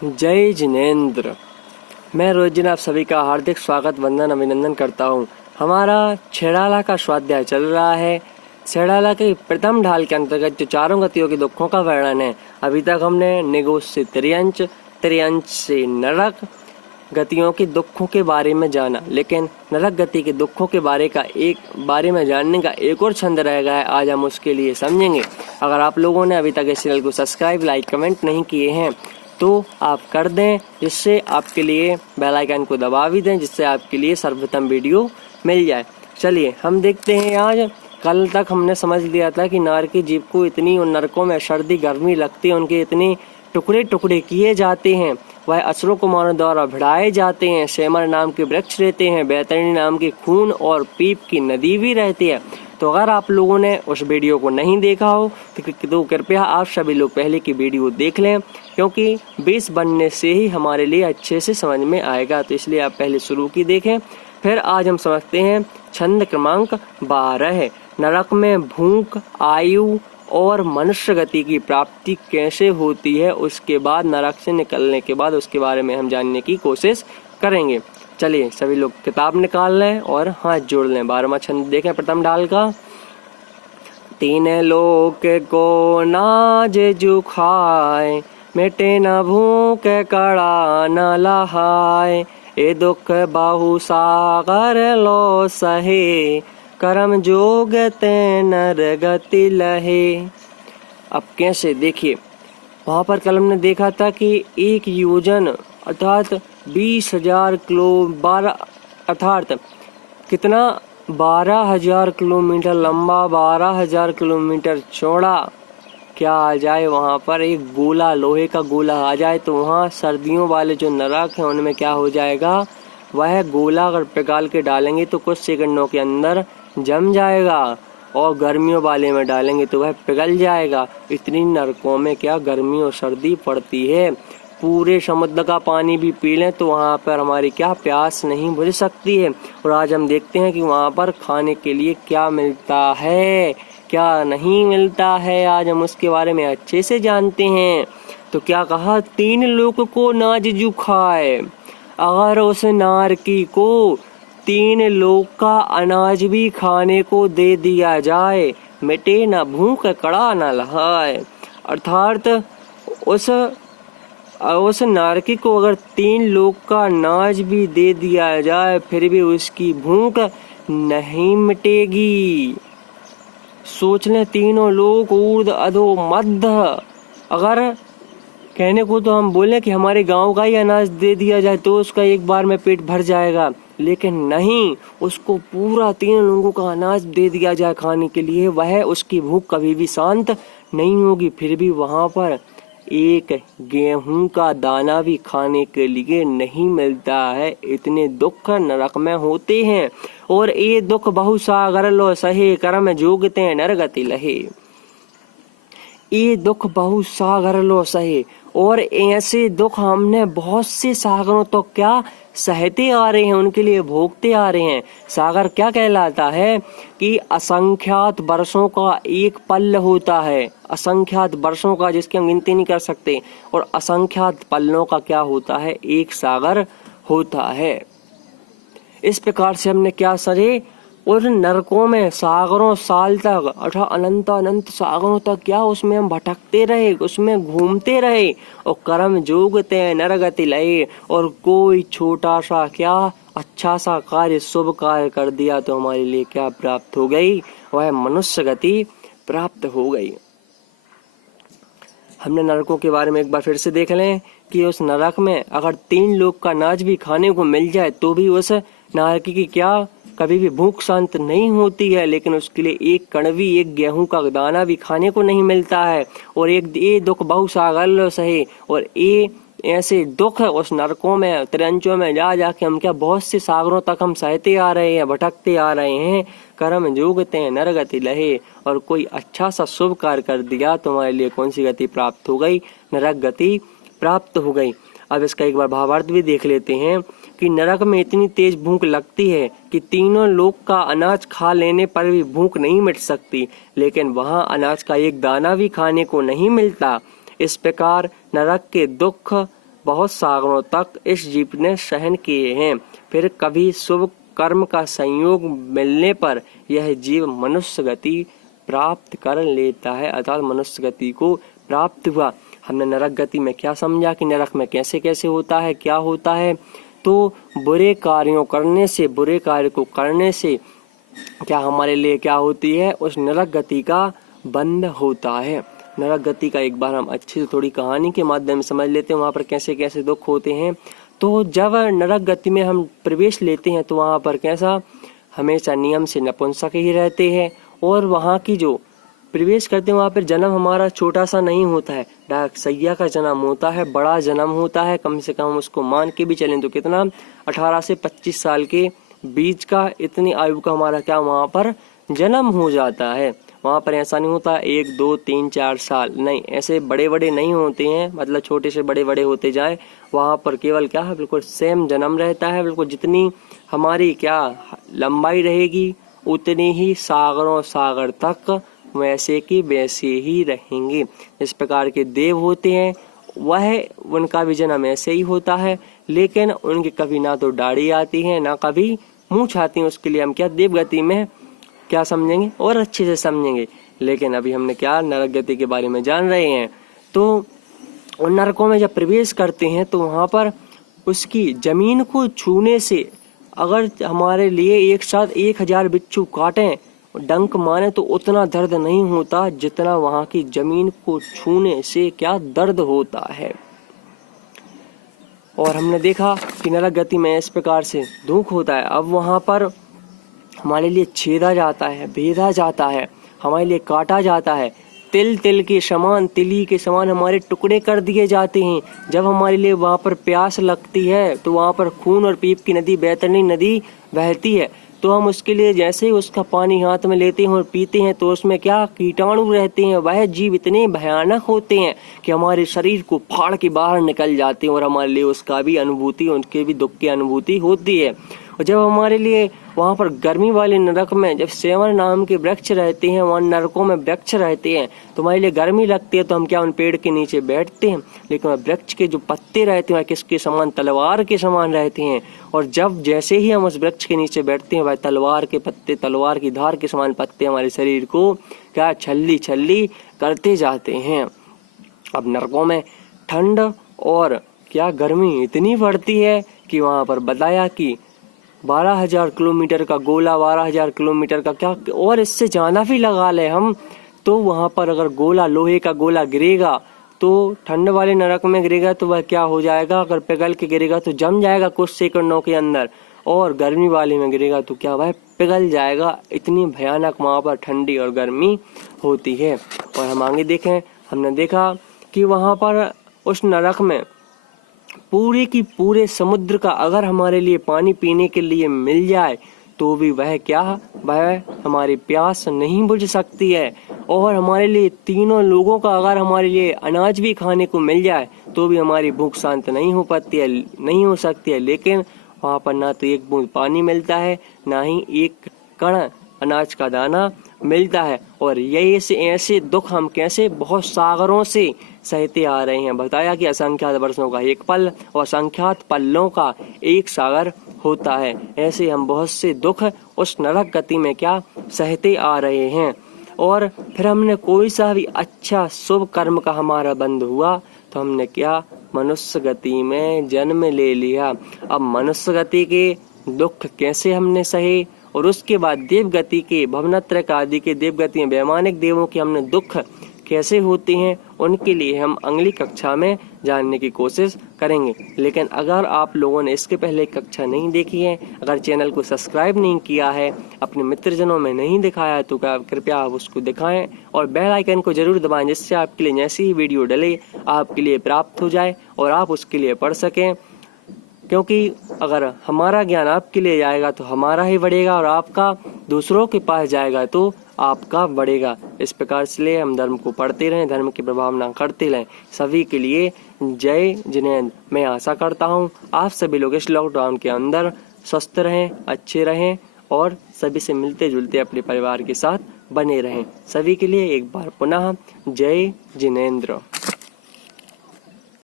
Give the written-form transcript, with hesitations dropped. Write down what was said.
जय जिनेन्द्र। मैं रोज दिन आप सभी का हार्दिक स्वागत वंदन अभिनंदन करता हूँ। हमारा छेड़ाला का स्वाध्याय चल रहा है। छेड़ाला के प्रथम ढाल के अंतर्गत जो चारों गतियों के दुखों का वर्णन है, अभी तक हमने निगोष से त्रियंच, त्रियंच से नरक गतियों के दुखों के बारे में जाना, लेकिन नरक गति के दुखों के बारे में जानने का एक और छंद रह गया है। आज हम उसके लिए समझेंगे। अगर आप लोगों ने अभी तक इस चैनल को सब्सक्राइब, लाइक, कमेंट नहीं किए हैं तो आप कर दें, जिससे आपके लिए बेल आइकन को दबा भी दें, जिससे आपके लिए सर्वप्रथम वीडियो मिल जाए। चलिए हम देखते हैं। आज कल तक हमने समझ लिया था कि नार की जीभ को इतनी उन नरकों में सर्दी गर्मी लगती है, उनके इतने टुकड़े टुकड़े किए जाते हैं, वह असुरों कुमारों द्वारा भिड़ाए जाते हैं। सेमर नाम के वृक्ष रहते हैं, बैतरणी नाम की खून और पीप की नदी भी रहती है। तो अगर आप लोगों ने उस वीडियो को नहीं देखा हो तो कृपया आप सभी लोग पहले की वीडियो देख लें, क्योंकि 20 बनने से ही हमारे लिए अच्छे से समझ में आएगा। तो इसलिए आप पहले शुरू की देखें। फिर आज हम समझते हैं छंद क्रमांक 12। नरक में भूख, आयु और मनुष्य गति की प्राप्ति कैसे होती है, उसके बाद नरक से निकलने के बाद उसके बारे में हम जानने की कोशिश करेंगे। चलिए सभी लोग किताब निकाल लें और हाथ जोड़ लें। 12वां छंद देखें प्रथम ढाल का। तीन लोक को नाज जुखाए, मिटे न भूख कड़ा न लहाए। ए दुख बहु सागर लो सहे, कर्म जोग ते नर गति लहे। अब कैसे, देखिए वहाँ पर कलम ने देखा था कि एक योजन अर्थात 20,000 किलो 12 अर्थात कितना 12,000 किलोमीटर लंबा, 12,000 किलोमीटर चौड़ा क्या आ जाए, वहाँ पर एक गोला, लोहे का गोला आ जाए तो वहाँ सर्दियों वाले जो नरक हैं उनमें क्या हो जाएगा, वह गोला अगर पिघाल के डालेंगे तो कुछ सेकंडों के अंदर जम जाएगा, और गर्मियों वाले में डालेंगे तो वह पिघल जाएगा। इतनी नरकों में क्या गर्मी और सर्दी पड़ती है। पूरे समुद्र का पानी भी पी लें तो वहाँ पर हमारी क्या प्यास नहीं बुझ सकती है। और आज हम देखते हैं कि वहाँ पर खाने के लिए क्या मिलता है, क्या नहीं मिलता है। आज हम उसके बारे में अच्छे से जानते हैं। तो क्या कहा, तीन लोग को नाज जू खाए, अगर उस नारकी को 3 लोग का अनाज भी खाने को दे दिया जाए, मिटे न भूख कड़ा न लहाए। अर्थात उस नारकी को अगर 3 लोग का अनाज भी दे दिया जाए फिर भी उसकी भूख नहीं मिटेगी। सोच लें, तीनों लोग ऊर्ध अधो मध्य। अगर कहने को तो हम बोले कि हमारे गांव का ही अनाज दे दिया जाए तो उसका एक बार में पेट भर जाएगा, लेकिन नहीं, उसको पूरा 3 लोगों का अनाज दे दिया जाए खाने के लिए, वह उसकी भूख कभी भी शांत नहीं होगी। फिर भी वहां पर एक गेहूं का दाना भी खाने के लिए नहीं मिलता है। इतने दुख नरक में होते हैं। और ये दुख बहु सागर लो सहे, कर्म जोगते नरगति लहे। ये दुख बहु सागर लो सहे, और ऐसे दुख हमने बहुत से सागरों तो क्या सहते आ रहे हैं, उनके लिए भोगते आ रहे हैं। सागर क्या कहलाता है कि असंख्यात वर्षों का एक पल होता है, असंख्यात वर्षों का जिसकी हम गिनती नहीं कर सकते, और असंख्यात पल्लों का क्या होता है, एक सागर होता है। इस प्रकार से हमने क्या सरे, और नरकों में सागरों साल तक अर्थात अनंत अनंत सागरों तक क्या उसमें हम भटकते रहे, उसमें घूमते रहे, और कर्म जोगते नरगति लहे। और कोई छोटा सा क्या अच्छा सा कार्य, शुभ कार्य कर दिया तो हमारे लिए क्या प्राप्त हो गई, वह मनुष्य गति प्राप्त हो गई। हमने नरकों के बारे में एक बार फिर से देख लें कि उस नरक में अगर 3 लोग का अनाज भी खाने को मिल जाए तो भी उस नारकी की क्या कभी भी भूख शांत नहीं होती है, लेकिन उसके लिए एक कणवी, एक गेहूं का दाना भी खाने को नहीं मिलता है। और एक ये दुख बहु सागर सहे, और ये ऐसे दुख उस नरकों में, त्रियंचों में जा जाके हम क्या बहुत से सागरों तक हम सहते आ रहे हैं, भटकते आ रहे हैं। कर्म जोगते नरगति लहे, और कोई अच्छा सा शुभ कार्य कर दिया तो हमारे लिए कौन सी गति प्राप्त हो गई, नरक गति प्राप्त हो गई। अब इसका एक बार भावार्थ भी देख लेते हैं कि नरक में इतनी तेज भूख लगती है कि 3 लोग का अनाज खा लेने पर भी भूख नहीं मिट सकती, लेकिन वहां अनाज का एक दाना भी खाने को नहीं मिलता। इस प्रकार नरक के दुख बहुत सागरों तक इस जीव ने सहन किए हैं। फिर कभी शुभ कर्म का संयोग मिलने पर यह जीव मनुष्य गति प्राप्त कर लेता है, अर्थात मनुष्य गति को प्राप्त हुआ। हमने नरक गति में क्या समझा कि नरक में कैसे कैसे होता है, क्या होता है। तो बुरे कार्यों करने से, बुरे कार्य को करने से क्या हमारे लिए क्या होती है, उस नरक गति का बंध होता है। नरक गति का एक बार हम अच्छी थोड़ी कहानी के माध्यम से समझ लेते हैं, वहाँ पर कैसे कैसे दुख होते हैं। तो जब नरक गति में हम प्रवेश लेते हैं तो वहाँ पर कैसा, हमेशा नियम से नपुंसक ही रहते हैं। और वहाँ की जो प्रवेश करते हैं वहाँ पर जन्म हमारा छोटा सा नहीं होता है, डायरेक्ट सैया का जन्म होता है, बड़ा जन्म होता है। कम से कम उसको मान के भी चलें तो कितना, 18 से 25 साल के बीच का, इतनी आयु का हमारा क्या वहाँ पर जन्म हो जाता है। वहाँ पर ऐसा नहीं होता 1 2 3 4 साल, नहीं, ऐसे बड़े बड़े नहीं होते हैं, मतलब छोटे से बड़े बड़े होते जाए। वहाँ पर केवल क्या है, बिल्कुल सेम जन्म रहता है। बिल्कुल जितनी हमारी क्या लंबाई रहेगी उतनी ही सागरों सागर तक वैसे की वैसे ही रहेंगे। इस प्रकार के देव होते हैं वह, उनका भी जन्म ऐसे ही होता है, लेकिन उनकी कभी ना तो दाढ़ी आती है ना कभी मूंछ आती है। उसके लिए हम क्या देव गति में क्या समझेंगे और अच्छे से समझेंगे। लेकिन अभी हमने क्या नरक गति के बारे में जान रहे हैं। तो उन नरकों में जब प्रवेश करते हैं तो वहाँ पर उसकी जमीन को छूने से, अगर हमारे लिए एक साथ 1000 बिच्छू काटें, डंक मारे, तो उतना दर्द नहीं होता जितना वहाँ की जमीन को छूने से क्या दर्द होता है। और हमने देखा कि नरक गति में इस प्रकार से दुख होता है। अब वहाँ पर हमारे लिए छेदा जाता है, भेदा जाता है, हमारे लिए काटा जाता है, तिल तिल के समान, तिली के समान हमारे टुकड़े कर दिए जाते हैं। जब हमारे लिए वहाँ पर प्यास लगती है तो वहाँ पर खून और पीप की नदी, बैतरणी नदी बहती है, तो हम उसके लिए जैसे ही उसका पानी हाथ में लेते हैं और पीते हैं तो उसमें क्या कीटाणु रहते हैं। वह जीव इतने भयानक होते हैं कि हमारे शरीर को फाड़ के बाहर निकल जाते हैं और हमारे लिए उसका भी अनुभूति, उनके भी दुख की अनुभूति होती है। और जब हमारे लिए वहाँ पर गर्मी वाले नरक में जब सेवन नाम के वृक्ष रहते हैं, वहाँ नरकों में वृक्ष रहते हैं, तो हमारे लिए गर्मी लगती है तो हम क्या उन पेड़ के नीचे बैठते हैं। लेकिन वृक्ष के जो पत्ते रहते हैं किसके समान, तलवार के समान रहते हैं। और जब जैसे ही हम उस वृक्ष के नीचे बैठते हैं, वह तलवार के पत्ते, तलवार की धार के समान पत्ते हमारे शरीर को क्या छल्ली छल्ली करते जाते हैं। अब नरकों में ठंड और क्या गर्मी इतनी बढ़ती है कि वहाँ पर बताया कि 12,000 किलोमीटर का गोला, 12,000 किलोमीटर का क्या और इससे ज़्यादा भी लगा ले हम, तो वहाँ पर अगर गोला, लोहे का गोला गिरेगा तो ठंड वाले नरक में गिरेगा तो वह क्या हो जाएगा, अगर पिघल के गिरेगा तो जम जाएगा कुछ सेकंडों के अंदर, और गर्मी वाले में गिरेगा तो क्या वह पिघल जाएगा। इतनी भयानक वहाँ पर ठंडी और गर्मी होती है। और हम आगे देखें, हमने देखा कि वहाँ पर उस नरक में पूरे की पूरे समुद्र का अगर हमारे लिए पानी पीने के लिए मिल जाए तो भी वह क्या, वह हमारी प्यास नहीं बुझ सकती है। और हमारे लिए तीनों लोगों का अगर हमारे लिए अनाज भी खाने को मिल जाए तो भी हमारी भूख शांत नहीं हो पाती है, नहीं हो सकती है। लेकिन वहाँ पर ना तो एक बूंद पानी मिलता है, ना ही एक कण अनाज का दाना मिलता है। और यही ऐसे दुख हम कैसे बहुत सागरों से सहते आ रहे हैं। बताया कि असंख्यात वर्षों का एक पल और असंख्यात पल्लों का एक सागर होता है। ऐसे हम बहुत से दुख उस नरक गति में क्या सहते आ रहे हैं। और फिर हमने कोई सा भी अच्छा शुभ कर्म का हमारा बंद हुआ तो हमने क्या मनुष्य गति में जन्म ले लिया। अब मनुष्य गति के दुख कैसे हमने सहे, और उसके बाद देव गति के, भवनत्रक आदि के देव गति में वैमानिक देवों के हमने दुख कैसे होते हैं, उनके लिए हम अगली कक्षा में जानने की कोशिश करेंगे। लेकिन अगर आप लोगों ने इसके पहले कक्षा नहीं देखी है, अगर चैनल को सब्सक्राइब नहीं किया है, अपने मित्रजनों में नहीं दिखाया है, तो कृपया आप उसको दिखाएं और बेल आइकन को जरूर दबाएं, जिससे आपके लिए जैसी ही वीडियो डले आपके लिए प्राप्त हो जाए और आप उसके लिए पढ़ सकें। क्योंकि अगर हमारा ज्ञान आपके लिए जाएगा तो हमारा ही बढ़ेगा, और आपका दूसरों के पास जाएगा तो आपका बढ़ेगा। इस प्रकार से हम धर्म को पढ़ते रहें, धर्म की प्रभावना करते रहें। सभी के लिए जय जिनेंद्र। मैं आशा करता हूँ आप सभी लोग इस लॉकडाउन के अंदर स्वस्थ रहें, अच्छे रहें और सभी से मिलते जुलते अपने परिवार के साथ बने रहें। सभी के लिए एक बार पुनः जय जिनेंद्र।